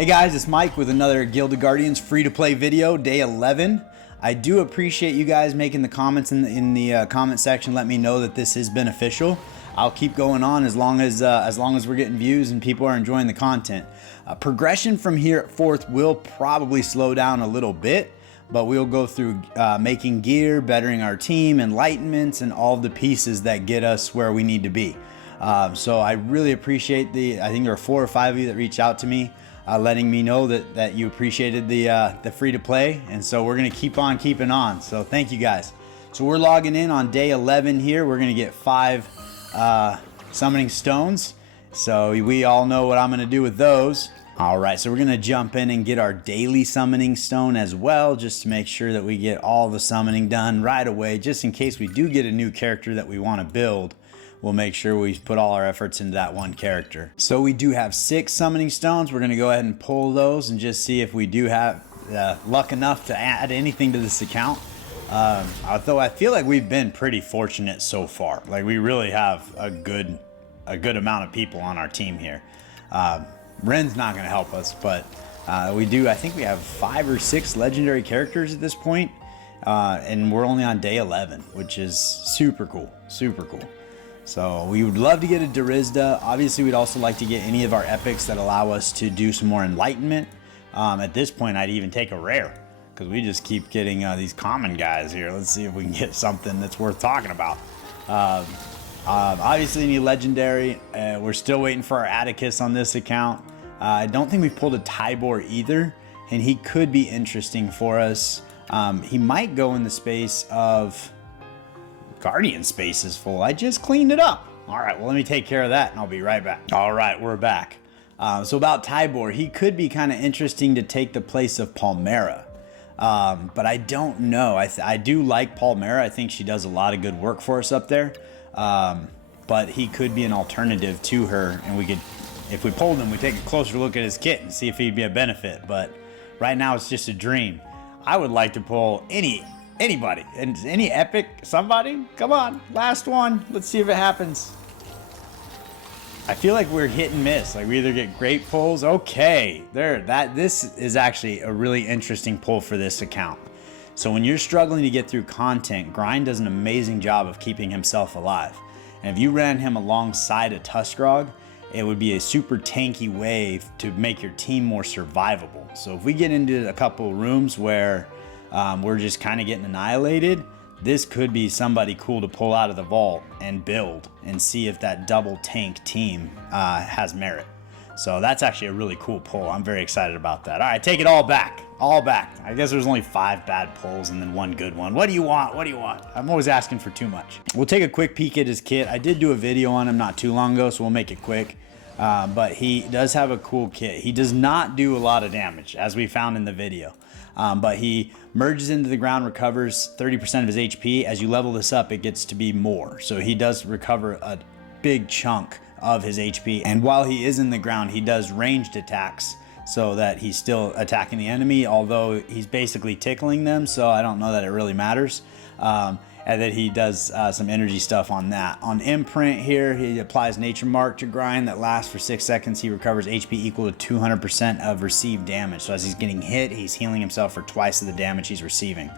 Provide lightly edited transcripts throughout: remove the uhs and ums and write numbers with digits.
Hey guys, it's Mike with another Guild of Guardians free-to-play video, day 11. I do appreciate you guys making the comments in the comment section. Let me know that this is beneficial. I'll keep going on as long as we're getting views and people are enjoying the content. Progression from here forth will probably slow down a little bit, but we'll go through making gear, bettering our team, enlightenments, and all the pieces that get us where we need to be. So I really appreciate I think there were 4 or 5 of you that reached out to me, letting me know that you appreciated the free to play, and so we're gonna keep on keeping on. So thank you guys. So we're logging in on day 11 here. We're gonna get 5 summoning stones. So we all know what I'm gonna do with those. All right, so we're gonna jump in and get our daily summoning stone as well, just to make sure that we get all the summoning done right away, just in case we do get a new character that we want to build. We'll make sure we put all our efforts into that one character. So we do have 6 summoning stones. We're gonna go ahead and pull those and just see if we do have luck enough to add anything to this account. Although I feel like we've been pretty fortunate so far. Like, we really have a good amount of people on our team here. Ren's not gonna help us, but we do. I think we have 5 or 6 legendary characters at this point, and we're only on day 11, which is super cool, super cool. So we would love to get a Darizda. Obviously, we'd also like to get any of our epics that allow us to do some more enlightenment. At this point, I'd even take a rare, because we just keep getting these common guys here. Let's see if we can get something that's worth talking about. Obviously, any legendary. We're still waiting for our Atticus on this account. I don't think we've pulled a Tybor either, and he could be interesting for us. He might go in the space of Guardian space is full. I just cleaned it up. All right, well, let me take care of that and I'll be right back. All right, we're back. So about Tybor, he could be kind of interesting to take the place of Palmera. But I don't know. I do like Palmera. I think she does a lot of good work for us up there. But he could be an alternative to her, and we could, if we pulled him, we take a closer look at his kit and see if he'd be a benefit. But right now it's just a dream. I would like to pull anybody, and any epic, somebody. Come on, last one. Let's see if it happens. I feel like we're hit and miss. Like, we either get great pulls. Okay, this is actually a really interesting pull for this account. So when you're struggling to get through content, Grind does an amazing job of keeping himself alive. And if you ran him alongside a Tuskrog, it would be a super tanky way to make your team more survivable. So if we get into a couple rooms where we're just kind of getting annihilated, this could be somebody cool to pull out of the vault and build and see if that double tank team has merit. So that's actually a really cool pull. I'm very excited about that. All right, take it all back. All back. I guess there's only 5 bad pulls and then 1 good one. What do you want? What do you want? I'm always asking for too much. We'll take a quick peek at his kit. I did do a video on him not too long ago, so we'll make it quick. But he does have a cool kit. He does not do a lot of damage, as we found in the video. But he merges into the ground, recovers 30% of his HP. As you level this up, it gets to be more. So he does recover a big chunk of his HP. And while he is in the ground, he does ranged attacks, so that he's still attacking the enemy, although he's basically tickling them, so I don't know that it really matters. And then he does some energy stuff on that. On Imprint here, he applies Nature Mark to Grind that lasts for 6 seconds. He recovers HP equal to 200% of received damage. So as he's getting hit, he's healing himself for twice of the damage he's receiving.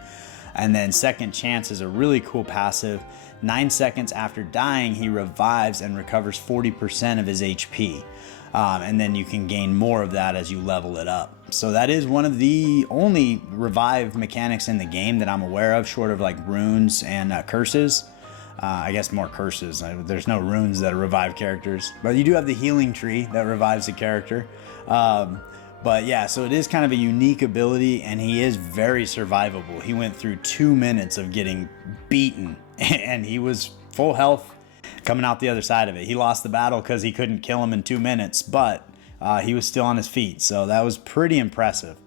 And then Second Chance is a really cool passive. 9 seconds after dying, he revives and recovers 40% of his HP. And then you can gain more of that as you level it up. So that is one of the only revive mechanics in the game that I'm aware of, short of like runes and curses. I guess more curses. There's no runes that revive characters, but you do have the healing tree that revives the character. But yeah, so it is kind of a unique ability, and he is very survivable. He went through 2 minutes of getting beaten, and he was full health coming out the other side of it. He lost the battle because he couldn't kill him in 2 minutes, but he was still on his feet, so that was pretty impressive.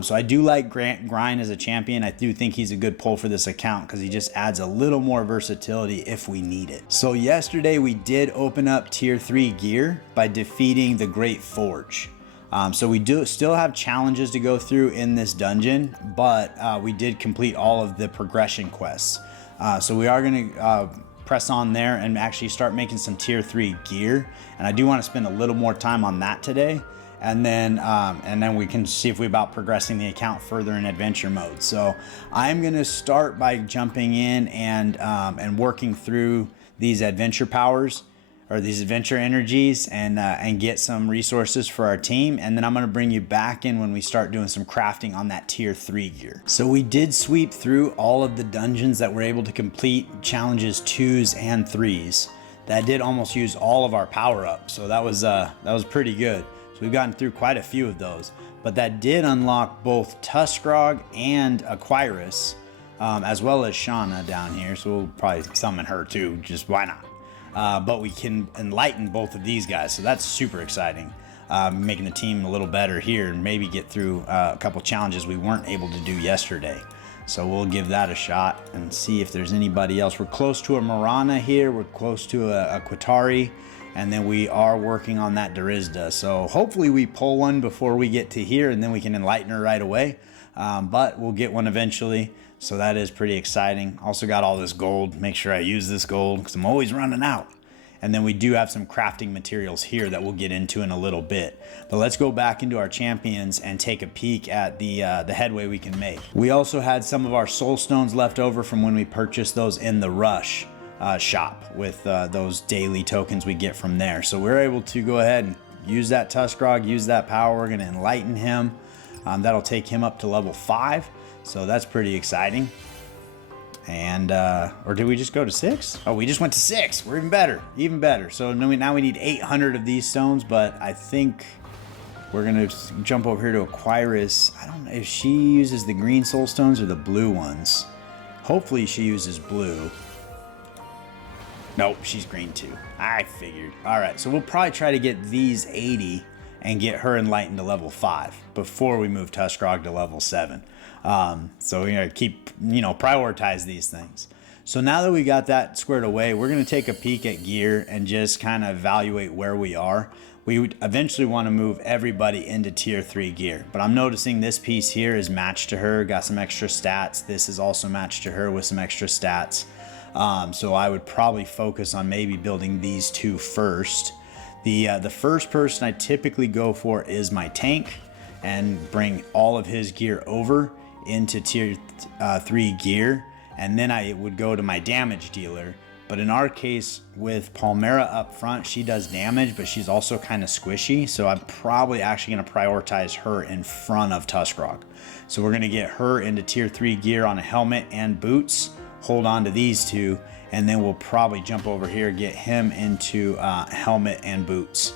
So I do like Grind as a champion. I do think he's a good pull for this account because he just adds a little more versatility if we need it. So yesterday we did open up tier 3 gear by defeating the Great Forge. So we do still have challenges to go through in this dungeon, but we did complete all of the progression quests. So we are going to press on there and actually start making some tier 3 gear. And I do want to spend a little more time on that today. and then we can see if we about progressing the account further in adventure mode. So I'm gonna start by jumping in and working through these adventure powers, or these adventure energies, and get some resources for our team. And then I'm gonna bring you back in when we start doing some crafting on that tier 3 gear. So we did sweep through all of the dungeons that we're able to complete, challenges 2s and 3s. That did almost use all of our power up. So that was pretty good. So we've gotten through quite a few of those, but that did unlock both Tuskrog and Aquirus, as well as Shauna down here. So we'll probably summon her too, just why not? But we can enlighten both of these guys, so that's super exciting. Making the team a little better here, and maybe get through a couple challenges we weren't able to do yesterday. So we'll give that a shot and see if there's anybody else. We're close to a Marana here, we're close to a Qatari, and then we are working on that Darizda. So hopefully we pull one before we get to here, and then we can enlighten her right away. But we'll get one eventually. So that is pretty exciting. Also got all this gold. Make sure I use this gold because I'm always running out. And then we do have some crafting materials here that we'll get into in a little bit. But let's go back into our champions and take a peek at the headway we can make. We also had some of our soul stones left over from when we purchased those in the Rush shop with those daily tokens we get from there. So we're able to go ahead and use that Tuskrog, use that power. We're gonna enlighten him. That'll take him up to level 5. So that's pretty exciting. And, or did we just go to 6? Oh, we just went to 6. We're even better, even better. So now we need 800 of these stones, but I think we're gonna jump over here to Aquirus. I don't know if she uses the green soul stones or the blue ones. Hopefully she uses blue. Nope, she's green too. I figured. All right, so we'll probably try to get these 80 and get her enlightened to level 5 before we move Tuskrog to level 7. So we're gonna keep, prioritize these things. So now that we got that squared away, we're gonna take a peek at gear and just kind of evaluate where we are. We would eventually want to move everybody into tier 3 gear, but I'm noticing this piece here is matched to her, got some extra stats. This is also matched to her with some extra stats. So I would probably focus on maybe building these two first. The first person I typically go for is my tank and bring all of his gear over into tier 3 gear, and then I would go to my damage dealer. But in our case with Palmera up front, she does damage, but she's also kind of squishy, so I'm probably actually going to prioritize her in front of Tuskrog. So we're going to get her into tier 3 gear on a helmet and boots, hold on to these two, and then we'll probably jump over here, get him into helmet and boots.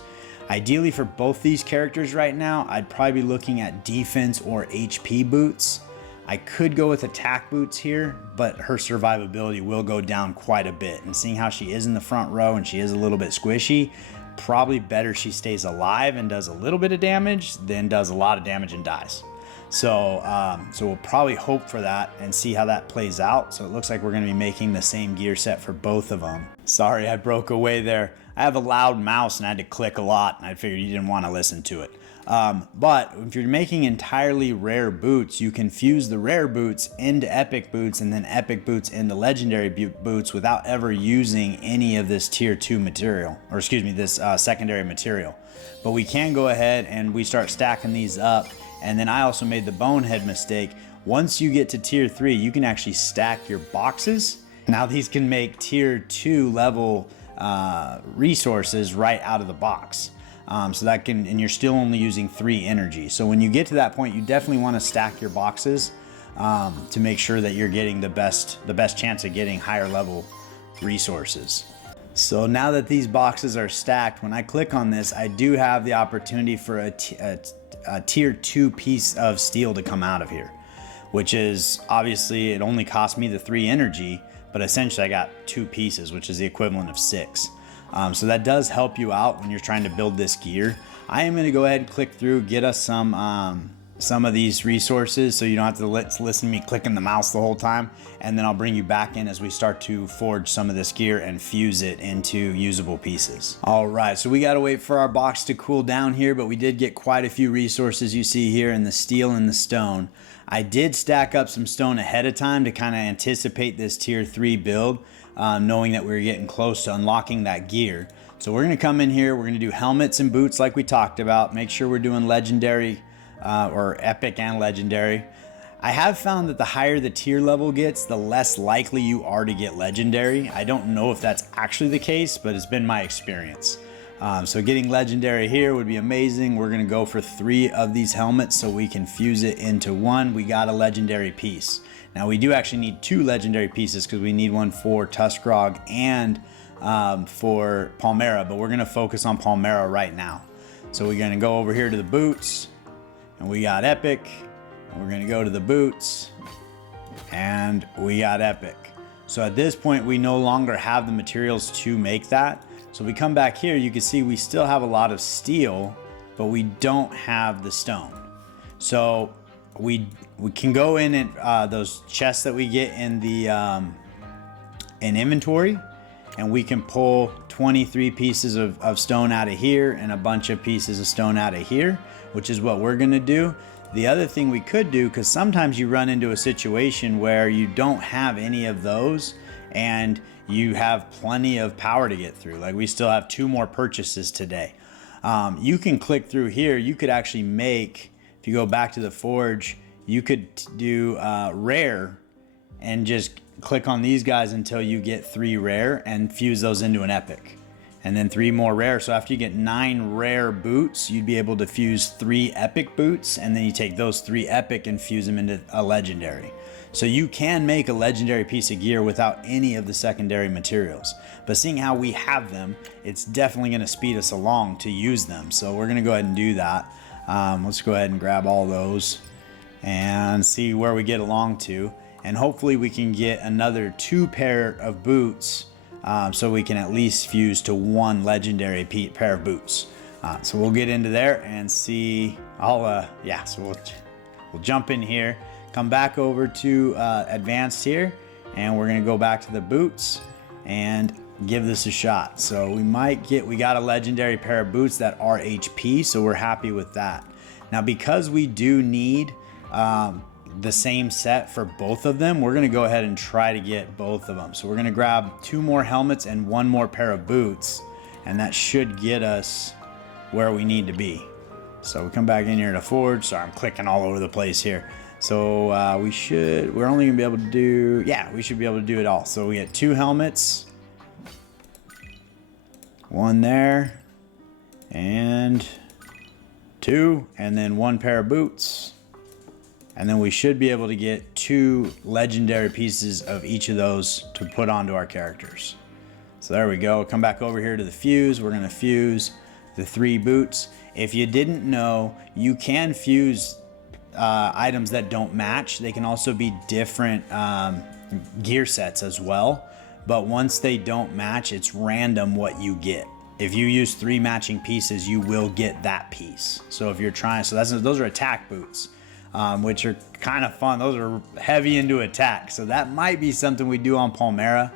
Ideally for both these characters right now, I'd probably be looking at defense or HP boots. I could go with attack boots here, but her survivability will go down quite a bit. And seeing how she is in the front row and she is a little bit squishy, probably better she stays alive and does a little bit of damage than does a lot of damage and dies. So we'll probably hope for that and see how that plays out. So it looks like we're going to be making the same gear set for both of them. Sorry, I broke away there. I have a loud mouse and I had to click a lot, and I figured you didn't want to listen to it. But if you're making entirely rare boots, you can fuse the rare boots into epic boots and then epic boots into legendary boots without ever using any of this tier 2 material, or excuse me, this secondary material. But we can go ahead and we start stacking these up. And then I also made the bonehead mistake. Once you get to tier 3, you can actually stack your boxes. Now these can make tier 2 level resources right out of the box. So that can, and you're still only using 3 energy. So when you get to that point, you definitely want to stack your boxes to make sure that you're getting the best chance of getting higher level resources. So now that these boxes are stacked, when I click on this, I do have the opportunity for a tier 2 piece of steel to come out of here, which is obviously, it only cost me the 3 energy, but essentially I got 2 pieces, which is the equivalent of 6. So that does help you out when you're trying to build this gear. I am going to go ahead and click through, get us some of these resources, so you don't have to listen to me clicking the mouse the whole time, and then I'll bring you back in as we start to forge some of this gear and fuse it into usable pieces. All right, so we got to wait for our box to cool down here, but we did get quite a few resources you see here in the steel and the stone. I did stack up some stone ahead of time to kind of anticipate this tier 3 build, knowing that we were getting close to unlocking that gear. So we're gonna come in here, we're gonna do helmets and boots like we talked about. Make sure we're doing legendary or epic and legendary. I have found that the higher the tier level gets, the less likely you are to get legendary. I don't know if that's actually the case, but it's been my experience. So getting legendary here would be amazing. We're gonna go for 3 of these helmets so we can fuse it into one. We got a legendary piece. Now we do actually need 2 legendary pieces because we need one for Tuskrog and for Palmera, but we're gonna focus on Palmera right now. So we're gonna go over here to the boots, and we got epic, and we're gonna go to the boots, and we got epic. So at this point, we no longer have the materials to make that. So we come back here, you can see we still have a lot of steel, but we don't have the stone. So we can go in and those chests that we get in the in inventory, and we can pull 23 pieces of stone out of here and a bunch of pieces of stone out of here, which is what we're gonna do. The other thing we could do, because sometimes you run into a situation where you don't have any of those and you have plenty of power to get through. Like we still have 2 more purchases today. You can click through here. You could actually make, if you go back to the forge, you could do rare and just click on these guys until you get 3 rare and fuse those into an epic. And then 3 more rare. So after you get 9 rare boots, you'd be able to fuse 3 epic boots, and then you take those 3 epic and fuse them into a legendary. So you can make a legendary piece of gear without any of the secondary materials. But seeing how we have them, it's definitely gonna speed us along to use them. So we're gonna go ahead and do that. Let's go ahead and grab all those and see where we get along to. And hopefully we can get another 2 pair of boots so we can at least fuse to 1 legendary pair of boots. So we'll get into there and see. So we'll jump in here, come back over to advanced here, and we're gonna go back to the boots and give this a shot. So we got a legendary pair of boots that are HP, so we're happy with that. Now because we do need the same set for both of them, we're gonna go ahead and try to get both of them. So we're gonna grab 2 more helmets and 1 more pair of boots, and that should get us where we need to be. So we come back in here to forge. Sorry, I'm clicking all over the place here. So we're only gonna be able to do, we should be able to do it all. So we get 2 helmets, 1 there, and 2, and then 1 pair of boots. And then we should be able to get 2 legendary pieces of each of those to put onto our characters. So there we go. Come back over here to the fuse. We're gonna fuse the 3 boots. If you didn't know, you can fuse items that don't match. They can also be different gear sets as well. But once they don't match, it's random what you get. If you use 3 matching pieces, you will get that piece. So if you're trying, those are attack boots. Which are kind of fun. Those are heavy into attack. So that might be something we do on Palmera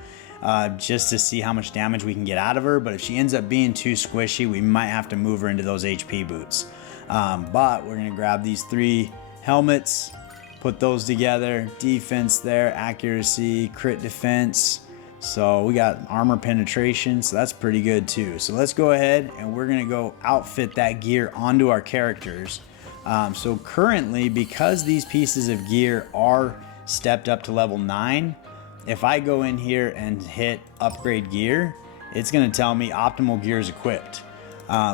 just to see how much damage we can get out of her. But if she ends up being too squishy, we might have to move her into those HP boots. But we're gonna grab these 3 helmets, put those together, defense there, accuracy, crit defense. So we got armor penetration, so that's pretty good too. So let's go ahead and we're gonna go outfit that gear onto our characters. So currently, because these pieces of gear are stepped up to level 9, if I go in here and hit upgrade gear, it's going to tell me optimal gear is equipped.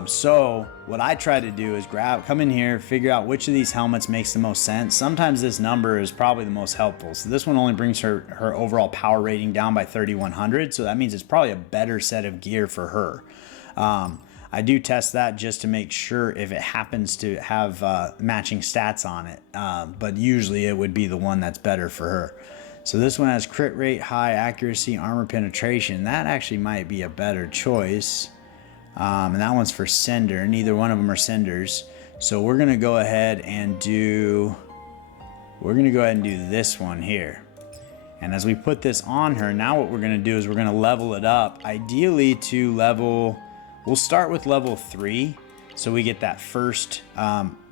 So what I try to do is come in here, figure out which of these helmets makes the most sense. Sometimes this number is probably the most helpful. So this one only brings her overall power rating down by 3,100. So that means it's probably a better set of gear for her. I do test that just to make sure if it happens to have matching stats on it, but usually it would be the one that's better for her. So this one has crit rate, high accuracy, armor penetration. That actually might be a better choice. And that one's for Cinder. Neither one of them are Cinders. So we're gonna go ahead and do this one here. And as we put this on her, now what we're gonna do is we're gonna level it up, ideally to we'll start with level 3, so we get that first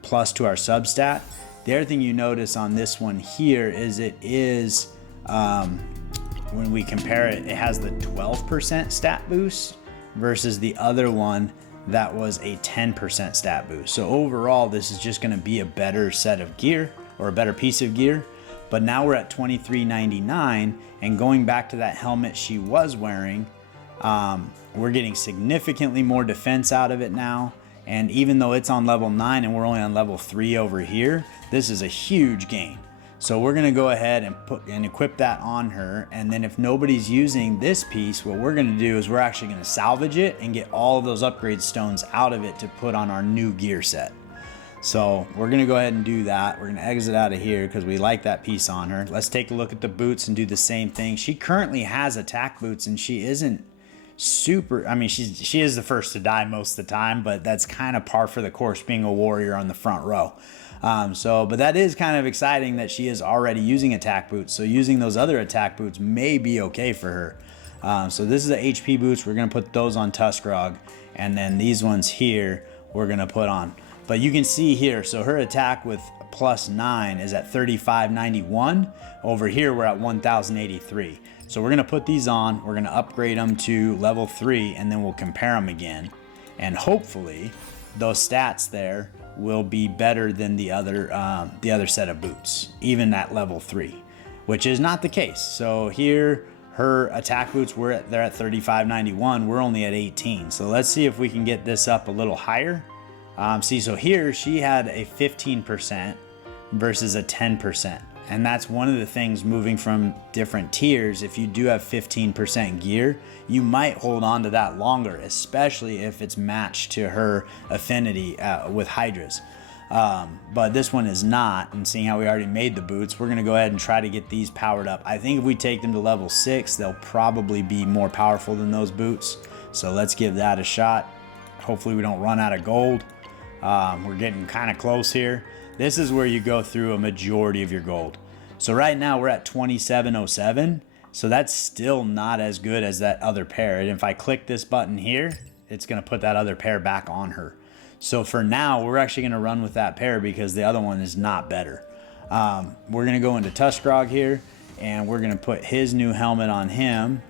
plus to our substat. The other thing you notice on this one here is when we compare it, it has the 12% stat boost versus the other one that was a 10% stat boost. So overall, this is just gonna be a better set of gear, or a better piece of gear. But now we're at $23.99, and going back to that helmet she was wearing, we're getting significantly more defense out of it now. And even though it's on level 9 and we're only on level 3 over here, this is a huge gain. So we're gonna go ahead and equip that on her. And then if nobody's using this piece, what we're gonna do is we're actually gonna salvage it and get all of those upgrade stones out of it to put on our new gear set. So we're gonna go ahead and do that. We're gonna exit out of here because we like that piece on her. Let's take a look at the boots and do the same thing. She currently has attack boots, and she isn't super, I mean, she is the first to die most of the time, but that's kind of par for the course being a warrior on the front row. But that is kind of exciting that she is already using attack boots. So using those other attack boots may be okay for her. So this is the HP boots. We're gonna put those on Tuskrog, and then these ones here we're gonna put on. But you can see here, so her attack with +9 is at 3591. Over here, we're at 1083. So we're gonna put these on, we're gonna upgrade them to level 3, and then we'll compare them again. And hopefully, those stats there will be better than the other set of boots, even at level 3, which is not the case. So here, her attack boots, they're at 3591, we're only at 18. So let's see if we can get this up a little higher. So here she had a 15% versus a 10. And that's one of the things moving from different tiers. If you do have 15% gear, you might hold on to that longer, especially if it's matched to her affinity with Hydras. But this one is not, and seeing how we already made the boots, we're gonna go ahead and try to get these powered up. I think if we take them to level 6, they'll probably be more powerful than those boots. So let's give that a shot. Hopefully we don't run out of gold. We're getting kind of close here. This is where you go through a majority of your gold. So right now we're at 2707. So that's still not as good as that other pair. And if I click this button here, it's gonna put that other pair back on her. So for now, we're actually gonna run with that pair because the other one is not better. We're gonna go into Tuskrog here, and we're gonna put his new helmet on him.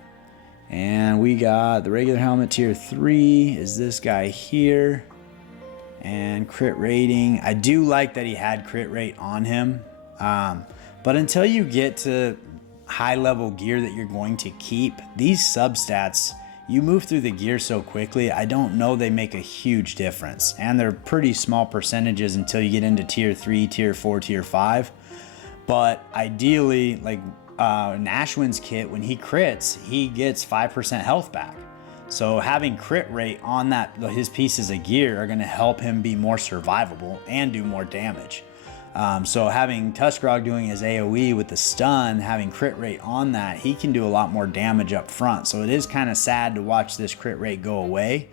And we got the regular helmet tier 3 is this guy here. And crit rating, I do like that he had crit rate on him, but until you get to high level gear that you're going to keep, these substats, you move through the gear so quickly, I don't know they make a huge difference, and they're pretty small percentages until you get into tier 3, tier 4, tier 5. But ideally, like in Ashwin's kit, when he crits, he gets 5% health back. So having crit rate on his pieces of gear are going to help him be more survivable and do more damage. So having Tuskrog doing his AoE with the stun, having crit rate on that, he can do a lot more damage up front. So it is kind of sad to watch this crit rate go away.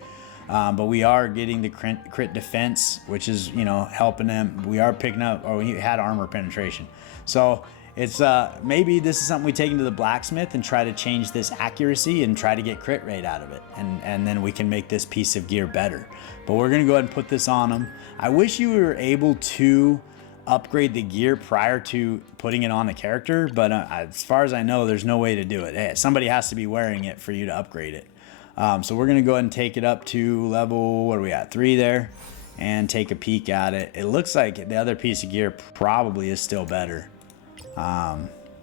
But we are getting the crit defense, which is, helping him. We are picking up, he had armor penetration. So it's maybe this is something we take into the blacksmith and try to change this accuracy and try to get crit rate out of it, and then we can make this piece of gear better. But we're gonna go ahead and put this on him. I wish you were able to upgrade the gear prior to putting it on the character, but as far as I know, there's no way to do it. Hey, somebody has to be wearing it for you to upgrade it. So we're gonna go ahead and take it up to level, what are we at, 3 there, and take a peek at it. It looks like the other piece of gear probably is still better.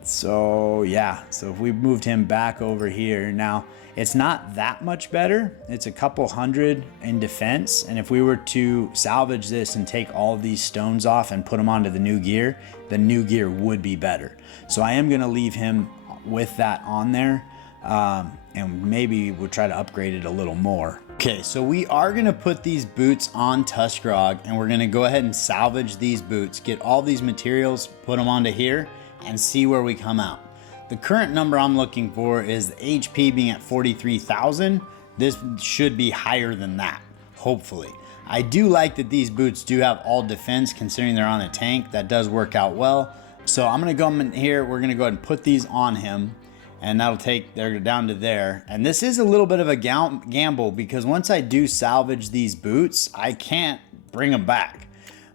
So if we moved him back over here, now it's not that much better. It's a couple hundred in defense. And if we were to salvage this and take all of these stones off and put them onto the new gear would be better. So I am going to leave him with that on there. And maybe we'll try to upgrade it a little more. Okay, so we are gonna put these boots on Tuskrog, and we're gonna go ahead and salvage these boots, get all these materials, put them onto here, and see where we come out. The current number I'm looking for is the HP being at 43,000. This should be higher than that, hopefully. I do like that these boots do have all defense considering they're on a tank. That does work out well. So I'm gonna go in here, we're gonna go ahead and put these on him, and that'll take, they're down to there. And this is a little bit of a gamble because once I do salvage these boots, I can't bring them back.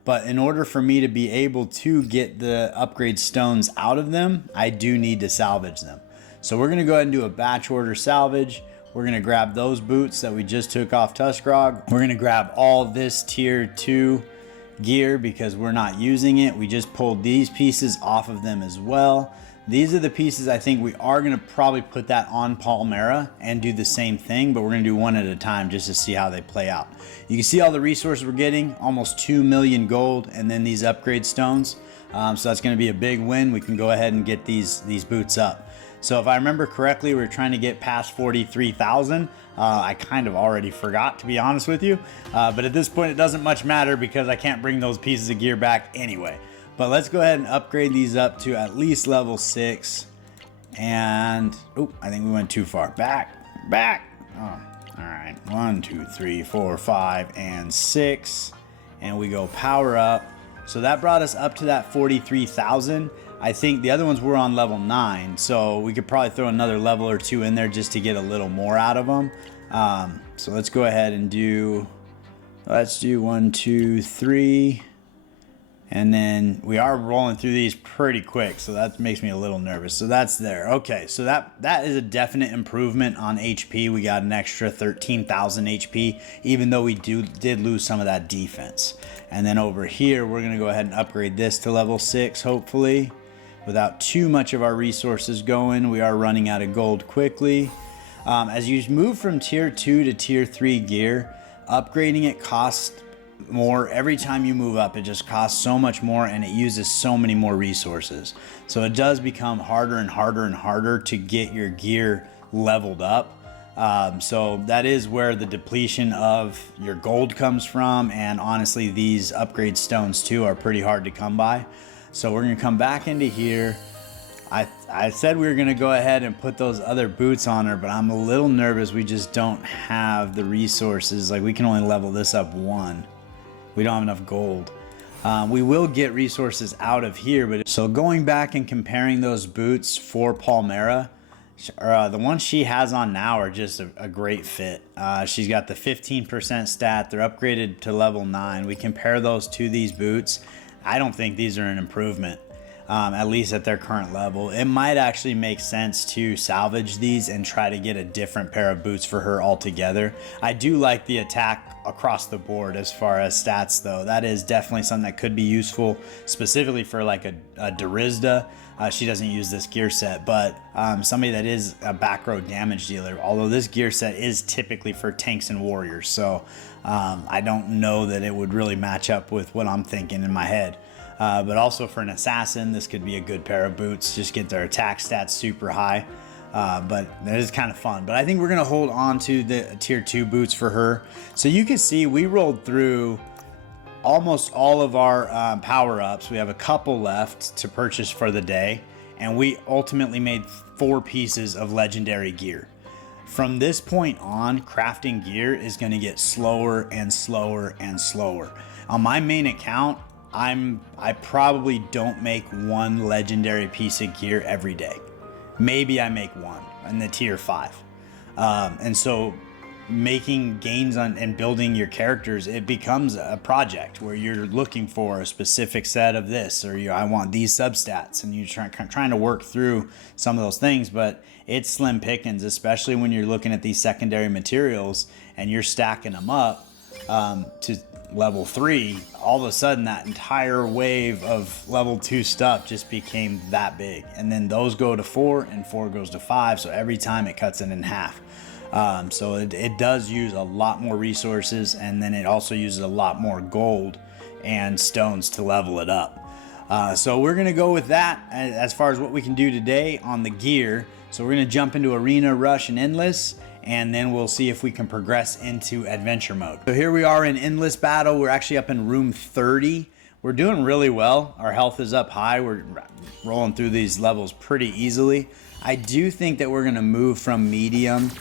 But in order for me to be able to get the upgrade stones out of them, I do need to salvage them. So we're gonna go ahead and do a batch order salvage. We're gonna grab those boots that we just took off Tuskrog. We're gonna grab all this tier 2 gear because we're not using it. We just pulled these pieces off of them as well. These are the pieces I think we are gonna probably put that on Palmera and do the same thing, but we're gonna do one at a time just to see how they play out. You can see all the resources we're getting, almost 2 million gold, and then these upgrade stones. So that's gonna be a big win. We can go ahead and get these boots up. So if I remember correctly, we're trying to get past 43,000. I kind of already forgot, to be honest with you. But at this point, it doesn't much matter because I can't bring those pieces of gear back anyway. But let's go ahead and upgrade these up to at least level 6. And, oh, I think we went too far. Back. Oh, all right. 1, 2, 3, 4, 5, and 6. And we go power up. So that brought us up to that 43,000. I think the other ones were on level 9. So we could probably throw another level or 2 in there just to get a little more out of them. So let's go ahead and let's do 1, 2, 3. And then we are rolling through these pretty quick, so that makes me a little nervous. So that's there. Okay, so that is a definite improvement on HP. We got an extra 13,000 HP, even though we did lose some of that defense. And then over here, we're gonna go ahead and upgrade this to level 6, hopefully, without too much of our resources going. We are running out of gold quickly. As you move from tier 2 to tier 3 gear, upgrading it costs more. Every time you move up, it just costs so much more and it uses so many more resources. So it does become harder and harder and harder to get your gear leveled up. So that is where the depletion of your gold comes from. And honestly, these upgrade stones too are pretty hard to come by. So we're gonna come back into here. I said we were gonna go ahead and put those other boots on her, but I'm a little nervous. We just don't have the resources. Like, we can only level this up 1. We don't have enough gold. We will get resources out of here, but so going back and comparing those boots for Palmera, the ones she has on now are just a great fit. She's got the 15% stat. They're upgraded to level 9. We compare those to these boots. I don't think these are an improvement, at least at their current level. It might actually make sense to salvage these and try to get a different pair of boots for her altogether. I do like the attack across the board as far as stats though. That is definitely something that could be useful, specifically for like a Darizda. She doesn't use this gear set, but somebody that is a back row damage dealer, although this gear set is typically for tanks and warriors. So I don't know that it would really match up with what I'm thinking in my head. But also for an assassin, this could be a good pair of boots. Just get their attack stats super high. But that is kind of fun. But I think we're going to hold on to the tier 2 boots for her. So you can see we rolled through almost all of our power-ups. We have a couple left to purchase for the day. And we ultimately made 4 pieces of legendary gear. From this point on, crafting gear is going to get slower and slower and slower. On my main account, I probably don't make 1 legendary piece of gear every day. Maybe I make 1 in the tier 5. And so making gains on and building your characters, it becomes a project where you're looking for a specific set of this, or I want these substats, and you're trying to work through some of those things. But it's slim pickings, especially when you're looking at these secondary materials and you're stacking them up to level 3. All of a sudden that entire wave of level 2 stuff just became that big, and then those go to 4 and 4 goes to 5. So every time it cuts it in half. So it does use a lot more resources, and then it also uses a lot more gold and stones to level it up. So we're gonna go with that as far as what we can do today on the gear. So we're gonna jump into arena, rush, and endless, and then we'll see if we can progress into adventure mode. So here we are in endless battle. We're actually up in room 30. We're doing really well. Our health is up high. We're rolling through these levels pretty easily. I do think that we're gonna move from medium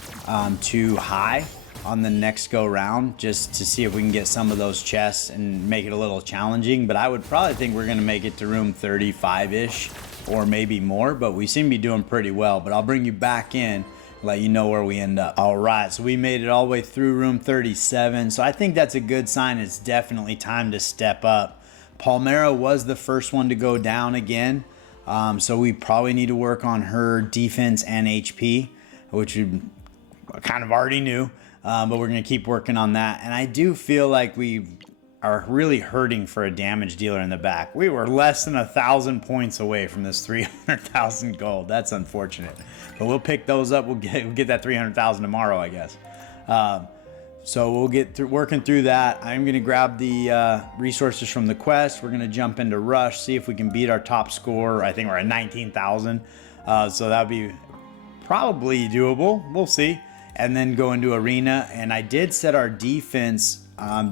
to high on the next go round, just to see if we can get some of those chests and make it a little challenging. But I would probably think we're gonna make it to room 35-ish or maybe more, but we seem to be doing pretty well. But I'll bring you back in, let you know where we end up. All right, so we made it all the way through room 37. So I think that's a good sign. It's definitely time to step up. Palmera was the first one to go down again. So we probably need to work on her defense and HP, which would kind of already knew, but we're going to keep working on that. And I do feel like we are really hurting for a damage dealer in the back. We were less than 1,000 points away from this 300,000 gold. That's unfortunate, but we'll pick those up. We'll get that 300,000 tomorrow, I guess. So we'll get through working through that. I'm gonna grab the resources from the quest. We're gonna jump into Rush, see if we can beat our top score. I think we're at 19,000. So that'd be probably doable. We'll see. And then go into Arena. And I did set our defense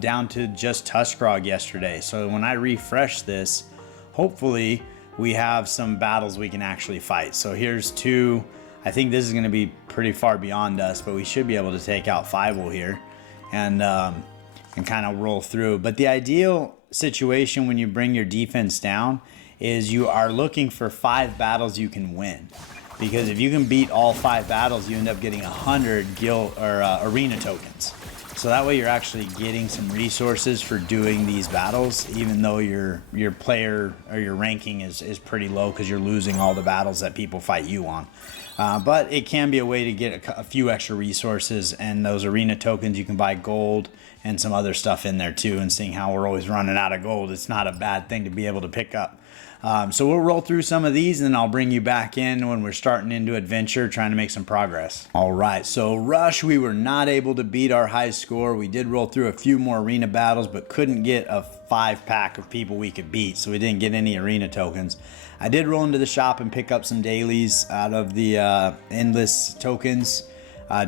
down to just Tuskrog yesterday. So when I refresh this, hopefully we have some battles we can actually fight. So here's 2. I think this is gonna be pretty far beyond us, but we should be able to take out Fievel here. And kind of roll through. But the ideal situation when you bring your defense down is you are looking for 5 battles you can win. Because if you can beat all 5 battles, you end up getting 100 guild or arena tokens. So that way you're actually getting some resources for doing these battles, even though your player or your ranking is pretty low because you're losing all the battles that people fight you on. But it can be a way to get a few extra resources, and those arena tokens you can buy gold and some other stuff in there too. And seeing how we're always running out of gold, it's not a bad thing to be able to pick up. So we'll roll through some of these, and then I'll bring you back in when we're starting into adventure, trying to make some progress. All right, so Rush, we were not able to beat our high score. We did roll through a few more arena battles, but couldn't get a 5-pack of people we could beat, so we didn't get any arena tokens. I did roll into the shop and pick up some dailies out of the endless tokens,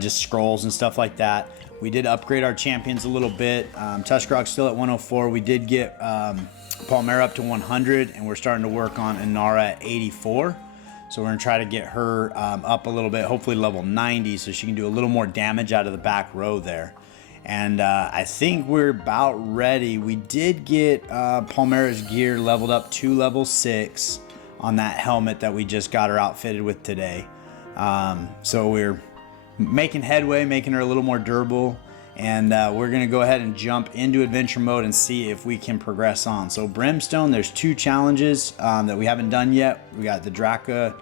just scrolls and stuff like that. We did upgrade our champions a little bit. Tuskrog's still at 104. We did get Palmera up to 100, and we're starting to work on Inara at 84. So we're gonna try to get her up a little bit, hopefully level 90, so she can do a little more damage out of the back row there. And I think we're about ready. We did get Palmera's gear leveled up to level 6 on that helmet that we just got her outfitted with today. So we're making headway, making her a little more durable. And we're gonna go ahead and jump into adventure mode and see if we can progress on. So Brimstone, there's 2 challenges that we haven't done yet. We got the Draka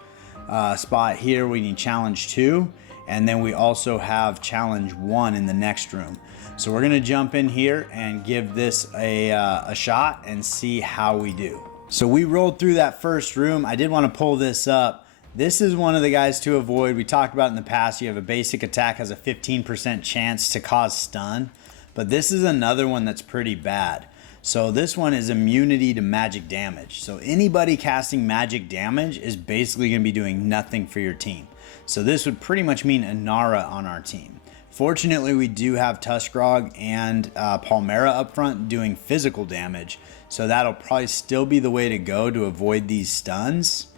spot here. We need challenge 2, and then we also have challenge 1 in the next room. So we're gonna jump in here and give this a shot and see how we do. So we rolled through that first room. I did want to pull this up. This is one of the guys to avoid. We talked about in the past, you have a basic attack has a 15% chance to cause stun, but this is another one that's pretty bad. So this one is immunity to magic damage. So anybody casting magic damage is basically going to be doing nothing for your team. So this would pretty much mean Inara on our team. Fortunately, we do have Tuskrog and Palmera up front doing physical damage. So that'll probably still be the way to go to avoid these stuns.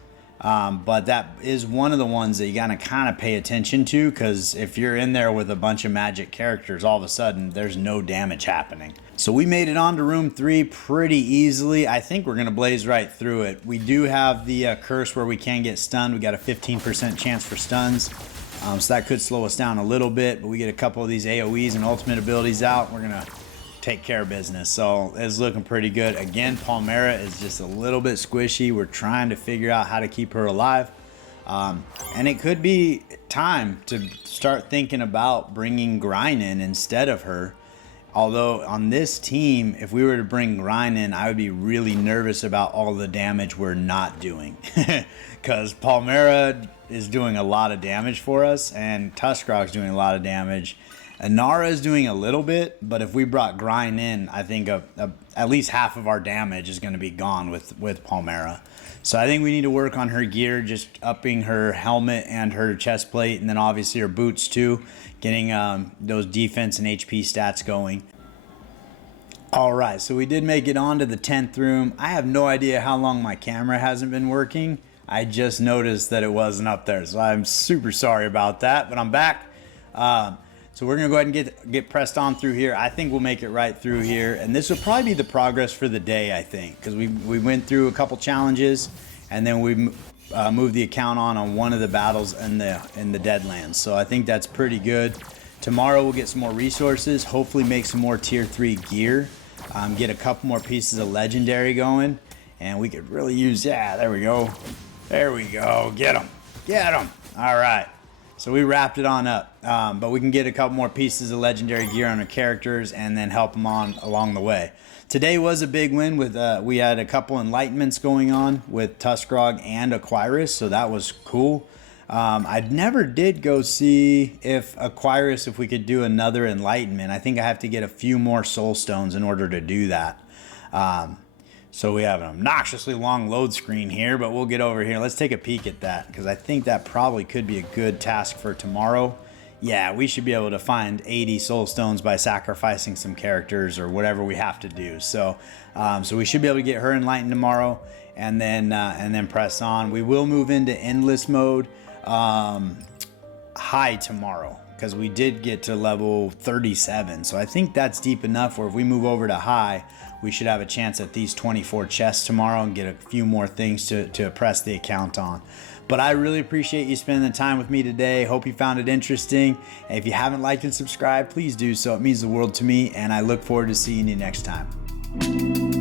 But that is one of the ones that you gotta kind of pay attention to, because if you're in there with a bunch of magic characters, all of a sudden there's no damage happening. So we made it on to room 3 pretty easily. I think we're gonna blaze right through it. We do have the curse where we can get stunned. We got a 15% chance for stuns. So that could slow us down a little bit, but we get a couple of these AoEs and ultimate abilities out, we're gonna take care of business. So it's looking pretty good. Again, Palmera is just a little bit squishy. We're trying to figure out how to keep her alive. And it could be time to start thinking about bringing Grind in instead of her. Although on this team, if we were to bring Grind in, I would be really nervous about all the damage we're not doing. Because Palmera is doing a lot of damage for us, and Tuskrog's doing a lot of damage. Inara is doing a little bit, but if we brought Grind in, I think at least half of our damage is going to be gone with Palmera. So I think we need to work on her gear, just upping her helmet and her chest plate, and then obviously her boots too, getting those defense and HP stats going. All right, so we did make it onto the 10th room. I have no idea how long my camera hasn't been working. I just noticed that it wasn't up there, so I'm super sorry about that, but I'm back. So we're gonna go ahead and get pressed on through here. I think we'll make it right through here, and this will probably be the progress for the day, I think, because we went through a couple challenges, and then we moved the account on one of the battles in the Deadlands. So I think that's pretty good. Tomorrow we'll get some more resources, hopefully make some more tier 3 gear, get a couple more pieces of legendary going, and we could really use, yeah, there we go, get them. All right. So we wrapped it on up, but we can get a couple more pieces of legendary gear on our characters and then help them on along the way. Today was a big win with, we had a couple enlightenments going on with Tuskrog and Aquyrus, so that was cool. I never did go see if Aquyrus, if we could do another enlightenment. I think I have to get a few more soul stones in order to do that. So we have an obnoxiously long load screen here, but we'll get over here. Let's take a peek at that, because I think that probably could be a good task for tomorrow. Yeah, we should be able to find 80 soul stones by sacrificing some characters or whatever we have to do. So, so we should be able to get her enlightened tomorrow, and then press on. We will move into endless mode high tomorrow, because we did get to level 37. So I think that's deep enough where if we move over to high, we should have a chance at these 24 chests tomorrow and get a few more things to press the account on. But I really appreciate you spending the time with me today. Hope you found it interesting. And if you haven't liked and subscribed, please do so. It means the world to me, and I look forward to seeing you next time.